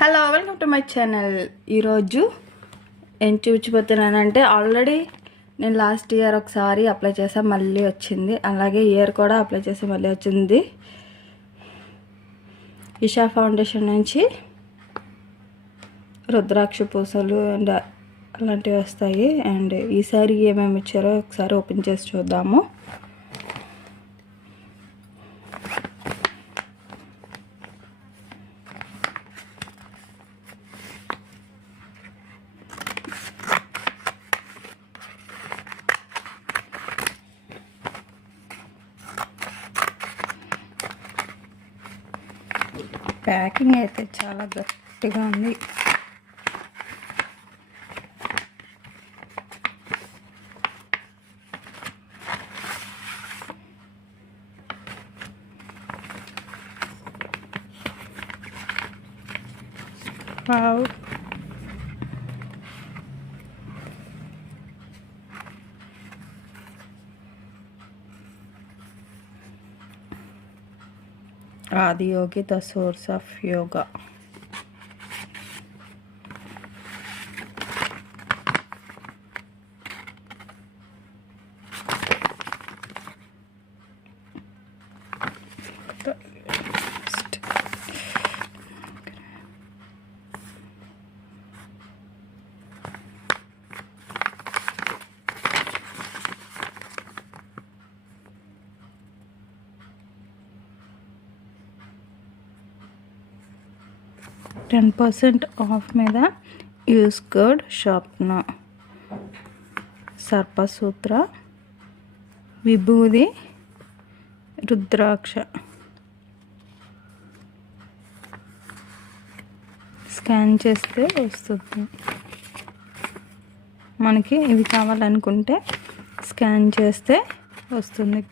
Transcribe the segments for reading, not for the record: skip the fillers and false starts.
Hello, welcome to my channel. ఈరోజు ఏం చూపించబోతున్నానంటే, ఆల్రెడీ నేను లాస్ట్ ఇయర్ ఒకసారి అప్లై చేసా, మళ్ళీ వచ్చింది. అలాగే ఇయర్ కూడా అప్లై చేసి మళ్ళీ వచ్చింది. ఇషా ఫౌండేషన్ నుంచి రుద్రాక్ష పూసలు అండ్ అలాంటివి వస్తాయి. అండ్ ఈసారి ఏమేమి ఇచ్చారో ఒకసారి ఓపెన్ చేసి చూద్దాము. ప్యాకింగ్ అయితే చాలా గట్టిగా ఉంది. వావ్, Adiyogi the source of yoga. %10% ఆఫ్ మీద యూస్ కోడ్ షాప్నర్, సర్పసూత్ర, విభూది, రుద్రాక్ష. స్కాన్ చేస్తే వస్తుంది. మనకి ఇవి కావాలనుకుంటే స్కాన్ చేస్తే వస్తుంది.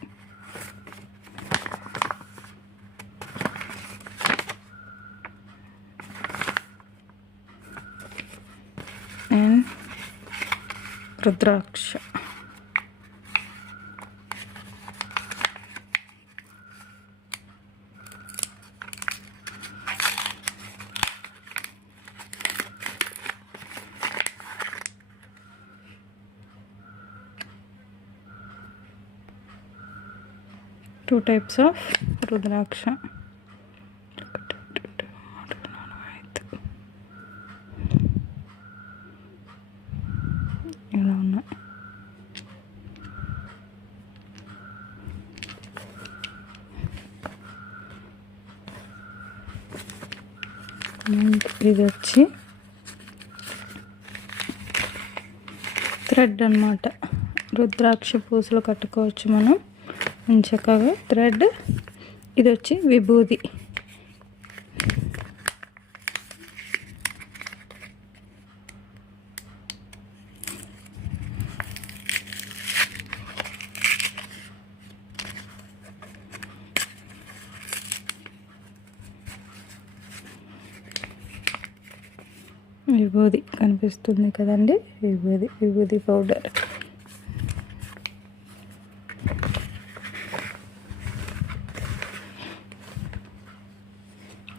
అండ్ రుద్రాక్ష. Two types of రుద్రాక్ష. ఇలా ఉన్నాయి. ఇది వచ్చి థ్రెడ్ అన్నమాట. రుద్రాక్ష పూసలు కట్టుకోవచ్చు మనం చక్కగా. థ్రెడ్. ఇది వచ్చి విభూది. విభూది కనిపిస్తుంది కదండి, విభూది పౌడర్.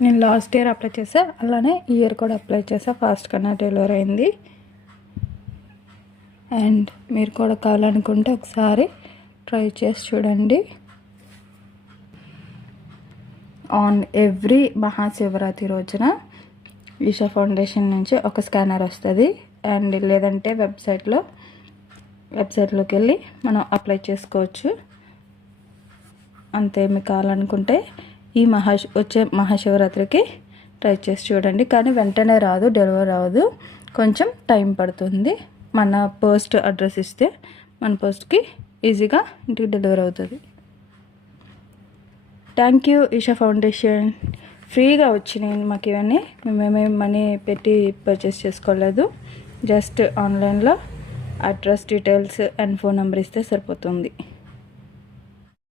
నేను లాస్ట్ ఇయర్ అప్లై చేసా, అలానే ఈ ఇయర్ కూడా అప్లై చేసా. ఫాస్ట్గానే డెలివరీ అయింది. అండ్ మీరు కూడా కావాలనుకుంటే ఒకసారి ట్రై చేసి చూడండి. ఆన్ ఎవ్రీ మహాశివరాత్రి రోజున ఈషా ఫౌండేషన్ నుంచి ఒక స్కానర్ వస్తుంది. అండ్ లేదంటే వెబ్సైట్లోకి వెళ్ళి మనం అప్లై చేసుకోవచ్చు. అంతే. మీకు కావాలనుకుంటే ఈ వచ్చే మహాశివరాత్రికి ట్రై చేసి చూడండి. కానీ వెంటనే రాదు, డెలివరీ అవ్వదు, కొంచెం టైం పడుతుంది. మన పోస్ట్ అడ్రస్ ఇస్తే మన పోస్ట్కి ఈజీగా ఇంటికి డెలివరీ అవుతుంది. Thank you Isha Foundation. ఫ్రీగా వచ్చినాయి మాకు ఇవన్నీ. మేమేమి మనీ పెట్టి పర్చేస్ చేసుకోలేదు. జస్ట్ ఆన్లైన్లో address details and phone number ఇస్తే సరిపోతుంది.